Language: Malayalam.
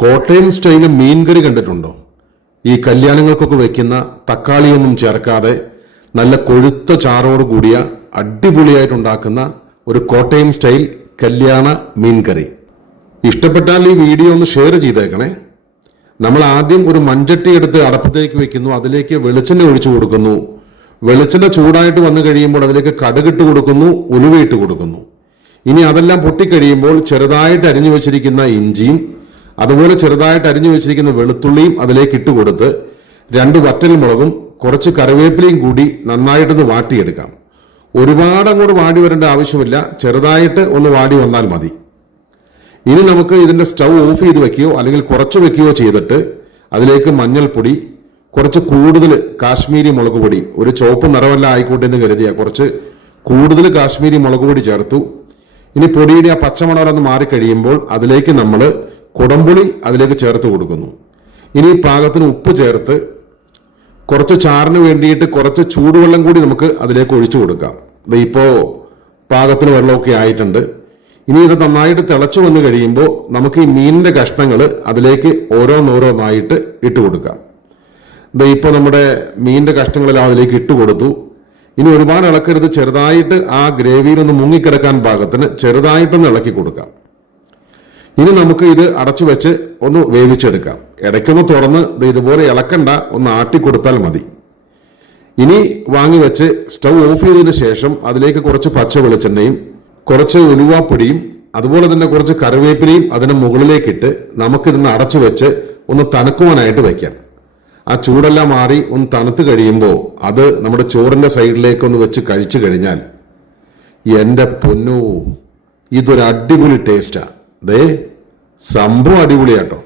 കോട്ടയം സ്റ്റൈല് മീൻകറി കണ്ടിട്ടുണ്ടോ? ഈ കല്യാണങ്ങൾക്കൊക്കെ വെക്കുന്ന തക്കാളിയൊന്നും ചേർക്കാതെ നല്ല കൊഴുത്ത ചാറോട് കൂടിയ അടിപൊളിയായിട്ടുണ്ടാക്കുന്ന ഒരു കോട്ടയം സ്റ്റൈൽ കല്യാണ മീൻകറി. ഇഷ്ടപ്പെട്ടാൽ ഈ വീഡിയോ ഒന്ന് ഷെയർ ചെയ്തേക്കണേ. നമ്മൾ ആദ്യം ഒരു മൺചട്ടി എടുത്ത് അടപ്പത്തേക്ക് വെക്കുന്നു, അതിലേക്ക് വെളിച്ചെണ്ണ ഒഴിച്ചു കൊടുക്കുന്നു. വെളിച്ചെണ്ണ ചൂടായിട്ട് വന്നു കഴിയുമ്പോൾ അതിലേക്ക് കടുകിട്ട് കൊടുക്കുന്നു, ഉലുവയിട്ട് കൊടുക്കുന്നു. ഇനി അതെല്ലാം പൊട്ടിക്കഴിയുമ്പോൾ ചെറുതായിട്ട് അരിഞ്ഞു വെച്ചിരിക്കുന്ന ഇഞ്ചിയും അതുപോലെ ചെറുതായിട്ട് അരിഞ്ഞു വെച്ചിരിക്കുന്ന വെളുത്തുള്ളിയും അതിലേക്ക് ഇട്ട് കൊടുത്ത് 2 വറ്റൽമുളകും കുറച്ച് കറിവേപ്പിലയും കൂടി നന്നായിട്ടൊന്ന് വാട്ടിയെടുക്കാം. ഒരുപാട് അങ്ങോട്ട് വാടി വരേണ്ട ആവശ്യമില്ല, ചെറുതായിട്ട് ഒന്ന് വാടി വന്നാൽ മതി. ഇനി നമുക്ക് ഇതിന്റെ സ്റ്റൗ ഓഫ് ചെയ്ത് വെക്കുകയോ അല്ലെങ്കിൽ കുറച്ച് വെക്കുകയോ ചെയ്തിട്ട് അതിലേക്ക് മഞ്ഞൾപ്പൊടി, കുറച്ച് കൂടുതൽ കാശ്മീരി മുളക് പൊടി, ഒരു ചുവപ്പ് നിറമല്ല ആയിക്കോട്ടെ എന്ന് കരുതിയ കുറച്ച് കൂടുതൽ കാശ്മീരി മുളക് പൊടി ചേർത്തു. ഇനി പൊടിയുടെ ആ പച്ചമണമൊന്ന് മാറിക്കഴിയുമ്പോൾ അതിലേക്ക് നമ്മൾ കുടംപുളി അതിലേക്ക് ചേർത്ത് കൊടുക്കുന്നു. ഇനി പാകത്തിന് ഉപ്പ് ചേർത്ത് കുറച്ച് ചാറിന് വേണ്ടിയിട്ട് കുറച്ച് ചൂടുവെള്ളം കൂടി നമുക്ക് അതിലേക്ക് ഒഴിച്ചു കൊടുക്കാം. ഇപ്പോൾ പാകത്തിന് വെള്ളമൊക്കെ ആയിട്ടുണ്ട്. ഇനി ഇത് നന്നായിട്ട് തിളച്ചു വന്നു കഴിയുമ്പോൾ നമുക്ക് ഈ മീനിന്റെ കഷ്ണങ്ങൾ അതിലേക്ക് ഓരോന്നോരോന്നായിട്ട് ഇട്ട് കൊടുക്കാം. ഇപ്പോൾ നമ്മുടെ മീനിന്റെ കഷ്ണങ്ങളെല്ലാം അതിലേക്ക് ഇട്ട് കൊടുത്തു. ഇനി ഒരുപാട് ഇളക്കരുത്, ചെറുതായിട്ട് ആ ഗ്രേവിയിലൊന്ന് മുങ്ങിക്കിടക്കാൻ പാകത്തിന് ചെറുതായിട്ടൊന്ന് ഇളക്കി കൊടുക്കാം. ഇനി നമുക്ക് ഇത് അടച്ചു വെച്ച് ഒന്ന് വേവിച്ചെടുക്കാം. ഇടയ്ക്കൊന്ന് തുറന്ന് ഇതുപോലെ ഇളക്കണ്ട, ഒന്ന് ആട്ടിക്കൊടുത്താൽ മതി. ഇനി വാങ്ങി വെച്ച് സ്റ്റൗ ഓഫ് ചെയ്തതിന് ശേഷം അതിലേക്ക് കുറച്ച് പച്ച വെളിച്ചെണ്ണയും കുറച്ച് ഉലുവാപ്പൊടിയും അതുപോലെ തന്നെ കുറച്ച് കറിവേപ്പിലയും അതിന് മുകളിലേക്കിട്ട് നമുക്കിതൊന്ന് അടച്ചു വെച്ച് ഒന്ന് തണുക്കുവാനായിട്ട് വെക്കാം. ആ ചൂടെല്ലാം മാറി ഒന്ന് തണുത്ത് കഴിയുമ്പോൾ അത് നമ്മുടെ ചോറിന്റെ സൈഡിലേക്ക് ഒന്ന് വെച്ച് കഴിച്ചു കഴിഞ്ഞാൽ എൻ്റെ പൊന്നോ, ഇതൊരു അടിപൊളി ടേസ്റ്റാ. ദേ സംഭവം അടിപൊളിയാട്ടോ.